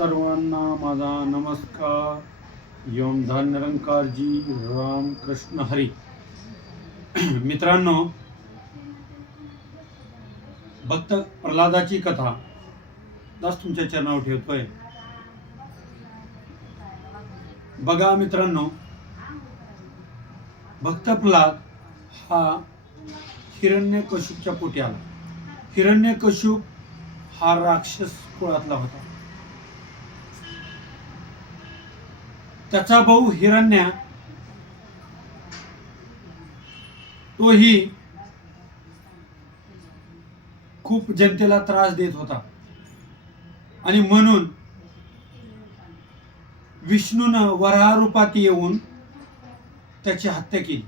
सर्वांना माझा नमस्कार. योमधान निरंकारजी राम कृष्ण हरी. मित्रांनो, भक्त प्रल्हादाची कथा दास तुमच्या चरणावर ठेवतोय. बघा मित्रांनो, भक्त प्रल्हाद हा हिरण्यकश्यपच्या पोटी आला. हिरण्यकश्यप हा राक्षस कुळातला होता. त्याचा भाऊ हिरण्या तोही खूप जनतेला त्रास देत होता आणि म्हणून विष्णूनं वराह रूपात येऊन त्याची हत्या केली,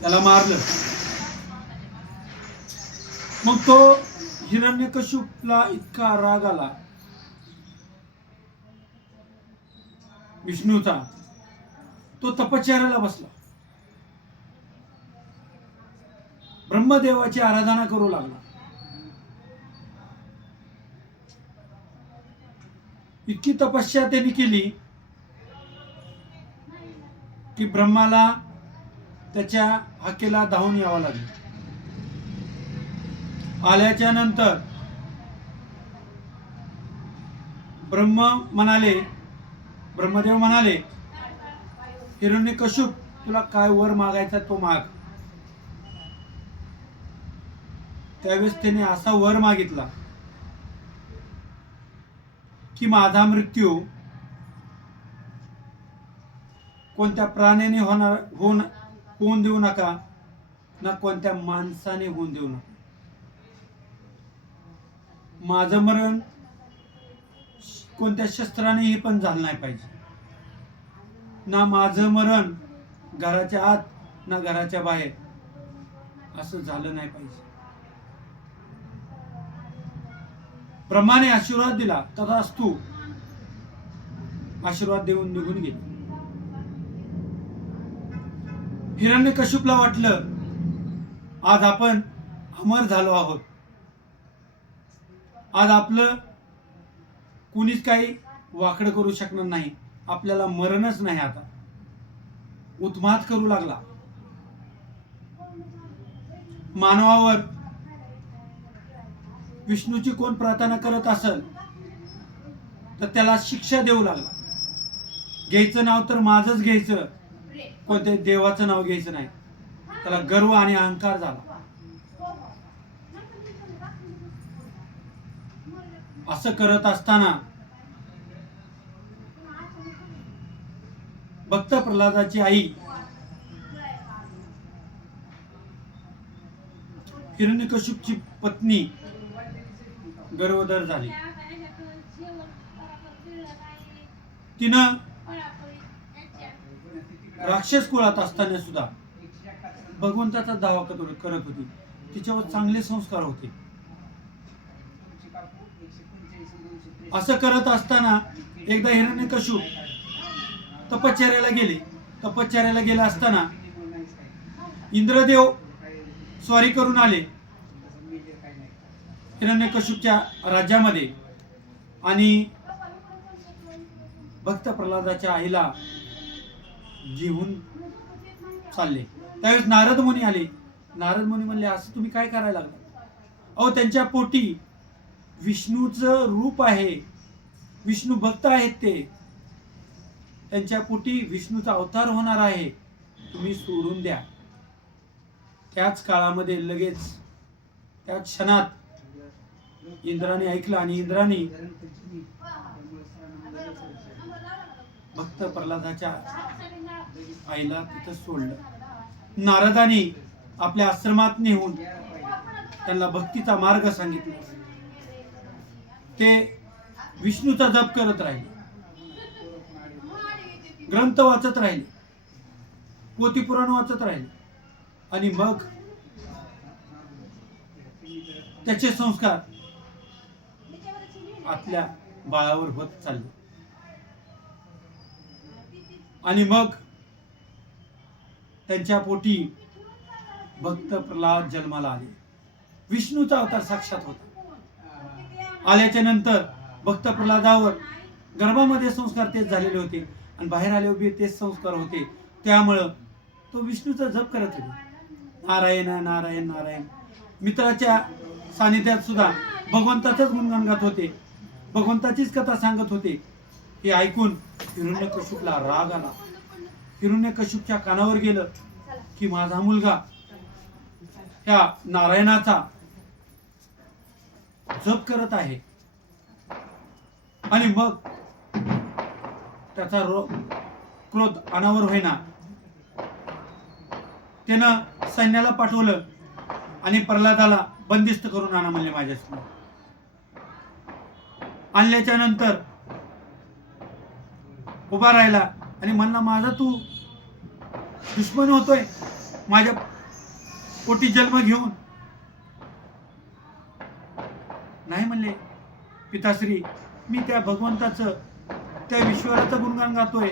त्याला मारलं. मग तो हिरण्यकश्यपला इतका राग आला विष्णूचा, तो तपश्चर्याला बसला. ब्रह्मदेवाची आराधना करू लागला. इतकी तपस्या त्यांनी केली की ब्रह्माला त्याच्या हाकेला धावून यावं लागलं. आल्याच्या नंतर ब्रह्मदेव म्हणाले, हिरण्यकश्यप, तुला काय वर मागायचा तो माग. त्यावेळेस त्याने असा वर मागितला की माझा मृत्यू कोणत्या प्राण्याने होऊन देऊ नका, ना कोणत्या माणसाने होऊन देऊ नका. माझं मरण कोणत्या शस्त्रानेही पण झालं नाही पाहिजे. ना माझं मरण घराच्या आत ना घराच्या बाहेर असं झालं नाही पाहिजे. ब्रह्माने आशीर्वाद दिला, तथास्तु आशीर्वाद देऊन निघून गेले. हिरण्यकश्यपला वाटलं, आज आपण अमर झालो आहोत, आज आपलं कुणीच काही वाकडं करू शकणार नाही, आपल्याला मरणच नाही. आता उत्मात करू लागला. मानवावर विष्णूची कोण प्रार्थना करत असेल तर त्याला शिक्षा देऊ लागला. घ्यायचं नाव तर माझंच घ्यायचं, कोणत्या देवाचं नाव घ्यायचं नाही. त्याला गर्व आणि अहंकार झाला. असं करत असताना भक्त प्रल्हादाची आई हिरण्यकश्यपची पत्नी गर्भोदर झाली. तिनं राक्षस कुळात असताना सुद्धा भगवंताचा दावा करत होती. तिच्यावर चांगले संस्कार होते. असं करत असताना एकदा हिरण्यकश्यप तपश्चर्याला गेले असताना इंद्रदेव स्वारी करून आले हिरण्यकश्यपच्या राज्यामध्ये आणि भक्त प्रल्हादाच्या आईला घेऊन चालले. त्यावेळेस नारद मुनी आले. नारद मुनी म्हणले, असं तुम्ही काय करायला लागला? अहो, त्यांच्या पोटी विष्णूचं रूप आहे, विष्णू भक्त आहेत, ते त्यांच्या पोटी विष्णूचा अवतार होणार आहे, तुम्ही सोडून द्या. त्याच काळामध्ये लगेच त्याच क्षणात इंद्राने ऐकलं आणि इंद्राने भक्त प्रल्हादाच्या आईला तिथं सोडलं. नारदाने आपल्या आश्रमात नेऊन त्यांना भक्तीचा मार्ग सांगितला. ते विष्णूचा जप करत राहिले, ग्रंथ वाचत राहिले, पोथीपुराण वाचत राहिले आणि मग त्याचे संस्कार आपल्या बाळावर होत चालले. आणि मग त्यांच्या पोटी भक्त प्रल्हाद जन्माला आले. विष्णूचा अवतार साक्षात होता. आल्याच्या नंतर भक्त प्रल्हादावर गर्भामध्ये संस्कार तेच झालेले होते आणि बाहेर आले उभे तेच संस्कार होते. त्यामुळं तो विष्णूचा जप करत होते, नारायण नारायण नारायण. मित्राच्या सानिध्यात सुद्धा भगवंताचंच गुणगान गात होते, भगवंताचीच कथा सांगत होते. हे ऐकून हिरण्यकशिपूला राग आला. हिरण्यकशिपूच्या कानावर गेलं की माझा मुलगा ह्या नारायणाचा जप करत आहे. आणि मग त्याचा क्रोध अनावर होईना. त्यानं सैन्याला पाठवलं आणि प्रल्हादाला बंदिस्त करून आणा म्हणले माझ्यासमोर. आणल्याच्या नंतर उभा राहिला आणि म्हणला माझा तू दुश्मन होतोय माझ्या पोटी जन्म घेऊन. नाही म्हणले पिताश्री, मी त्या भगवंताचं त्या विश्वराचं गुणगान गातोय.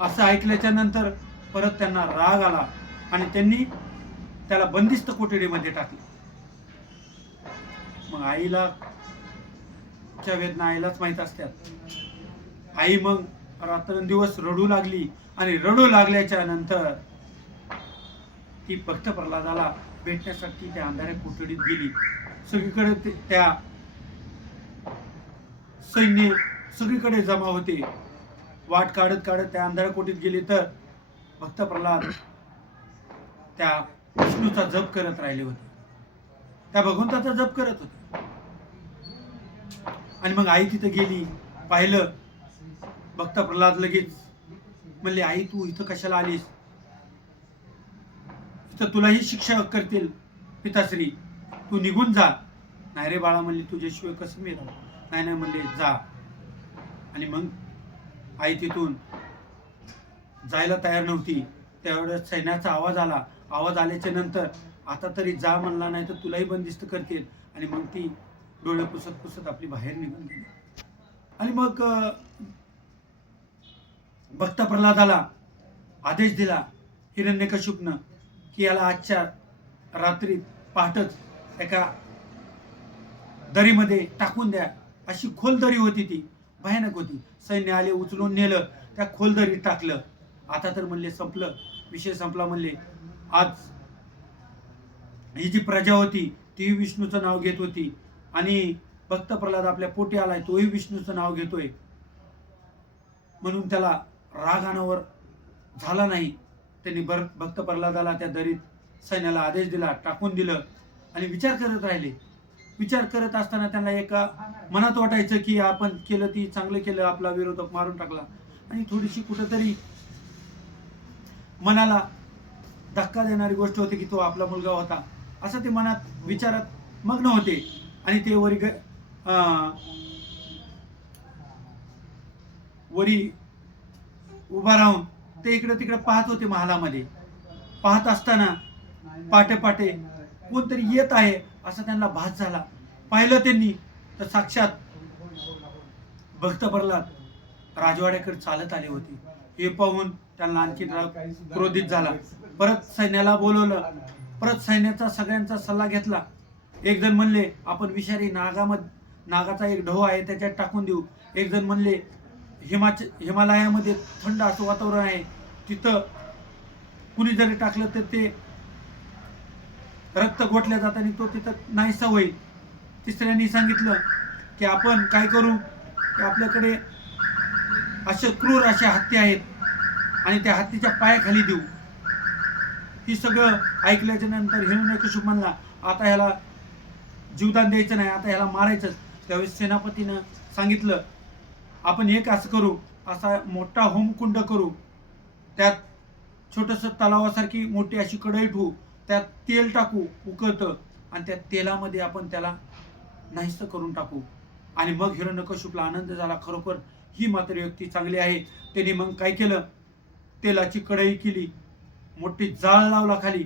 असं ऐकल्याच्या नंतर परत त्यांना राग आला आणि त्यांनी त्याला बंदिस्त कोठडीमध्ये टाकले. मग आईला च्या वेदना आईलाच माहित असतात. आई मग रात्रंदिवस रडू लागली आणि रडू लागल्याच्या नंतर ती भक्त प्रल्हादाला भेटण्यासाठी त्या अंधाऱ्या कोठडीत गेली. सगळीकडे त्या सैन्य सगळीकडे जमा होते. वाट काढत काढत त्या अंधाऱ्या कोठडीत गेली तर भक्त प्रल्हाद त्या विष्णूचा जप करत राहिले होते, त्या भगवंताचा जप करत होते. आणि मग आई तिथे गेली, पाहिलं. भक्त प्रल्हाद लगेच म्हणले, आई तू इथं कशाला आलीस? इथं तुलाही शिक्षा करतील पिताश्री, तू निघून जा. नाही रे बाळा म्हणली, तुझ्याशिवाय कसं मी राहू? नाही नाही म्हणले, जा. आणि मग आई तिथून जायला तयार नव्हती. त्यावेळेस सैन्याचा आवाज आला. आवाज आल्याच्या नंतर आता तरी जा म्हणला, नाही तर तुलाही बंदिस्त करतील. आणि मग ती डोळे पुसत पुसत आपली बाहेर निघून गेली. आणि मग भक्त प्रल्हादाला आदेश दिला हिरण्यकशिपूनं की याला आजच्या रात्री पहाटच एका दरीमध्ये टाकून द्या. अशी खोल दरी होती, ती भयानक होती. सैन्य आले, उचलून नेलं, त्या खोल दरीत टाकलं. आता तर म्हणले संपलं, विषय संपला म्हणले. आज ही जी प्रजा होती ती विष्णूचं नाव घेत होती आणि भक्त प्रल्हाद आपल्या पोटी आलाय, तोही विष्णूचं नाव घेतोय. म्हणून त्याला राग अनावर झाला नाही. त्यांनी भक्त प्रल्हादाला त्या दरीत सैन्याला आदेश दिला, टाकून दिलं. आणि विचार करत राहिले. विचार करत असताना त्यांना एका मनात वाटायचं की आपण केलं ती चांगलं केलं, आपला विरोधक मारून टाकला. आणि थोडीशी कुठंतरी मनाला धक्का देणारी गोष्ट होती की तो आपला मुलगा होता, असं ते मनात विचारात मग्न होते. आणि ते वरी उभा राहून ते इकडे तिकडे पाहत होते. महालामध्ये पाहत असताना पाटे पाटे कोणतरी येत आहे असा त्यांना भास झाला. पाहिलं त्यांनी तर साक्षात भक्त प्रल्हाद राजवाड्याकडे चालत आले होते. हे पाहून त्यांना आणखी क्रोधित झाला. परत सैन्याला बोलवलं. परत सैन्याचा सगळ्यांचा सल्ला घेतला. एक जण म्हणले आपण विषारी नागाचा एक ढो आहे त्याच्यात टाकून देऊ. एक जण म्हणले हिमालयामध्ये थंड असं वातावरण आहे, तिथं कुणी जरी टाकलं तर ते रक्त गोठल्या जात आणि तो तिथं नाहीसा होईल. तिसऱ्यांनी सांगितलं की आपण काय करू की आपल्याकडे असे क्रूर असे हत्ती आहेत आणि त्या हत्तीच्या पायाखाली देऊ. ही सगळं ऐकल्याच्या नंतर हिरण्यकशिपू म्हणला आता ह्याला जीवदान द्यायचं नाही, आता ह्याला मारायचंच. त्यावेळेस सेनापतीनं सांगितलं आपण एक असं करू, असा मोठा होमकुंड करू, त्यात छोटंसं तलावासारखी मोठी अशी कढई ठेवू, त्यात तेल टाकू उकळतं आणि त्या तेलामध्ये आपण त्याला नाहीसं करून टाकू. आणि मग हिरण्यकशिपूला आनंद झाला, खरोखर ही मात्र व्यक्ती चांगली आहे. त्यांनी मग काय केलं, तेलाची कढई केली, मोठी जाळ लावला खाली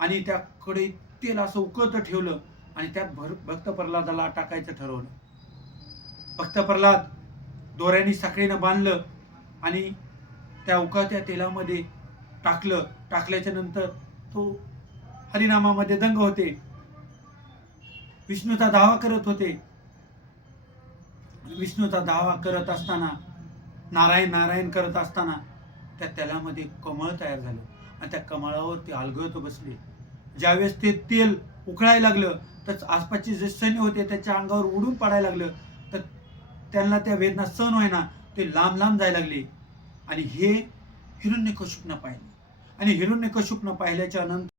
आणि त्या कढईत तेल असं उकळतं ठेवलं आणि त्यात भक्त प्रल्हादाला टाकायचं ठरवलं. भक्त प्रल्हाद दोऱ्याने साखळीनं बांधलं आणि त्या उकळत्या तेलामध्ये टाकलं. टाकल्याच्या नंतर तो हरिनामामध्ये दंग होते. विष्णूचा धावा करत होते. विष्णूचा धावा करत असताना, नारायण नारायण करत असताना त्या तेलामध्ये कमळ तयार झालं आणि त्या कमळावर ते अलगद बसले. ज्यावेळेस ते तेल उकळायला लागलं तर आसपासचे जे सैन्य होते त्याच्या अंगावर उडून पडायला लागलं. तर त्यांना त्या वेदना सहन होईना, ते लांब लांब जायला लागले. आणि हे हिरण्यकशिपूनं पाहिलं. आणि हिरण्यकशिपूनं पाहिल्याच्या नंतर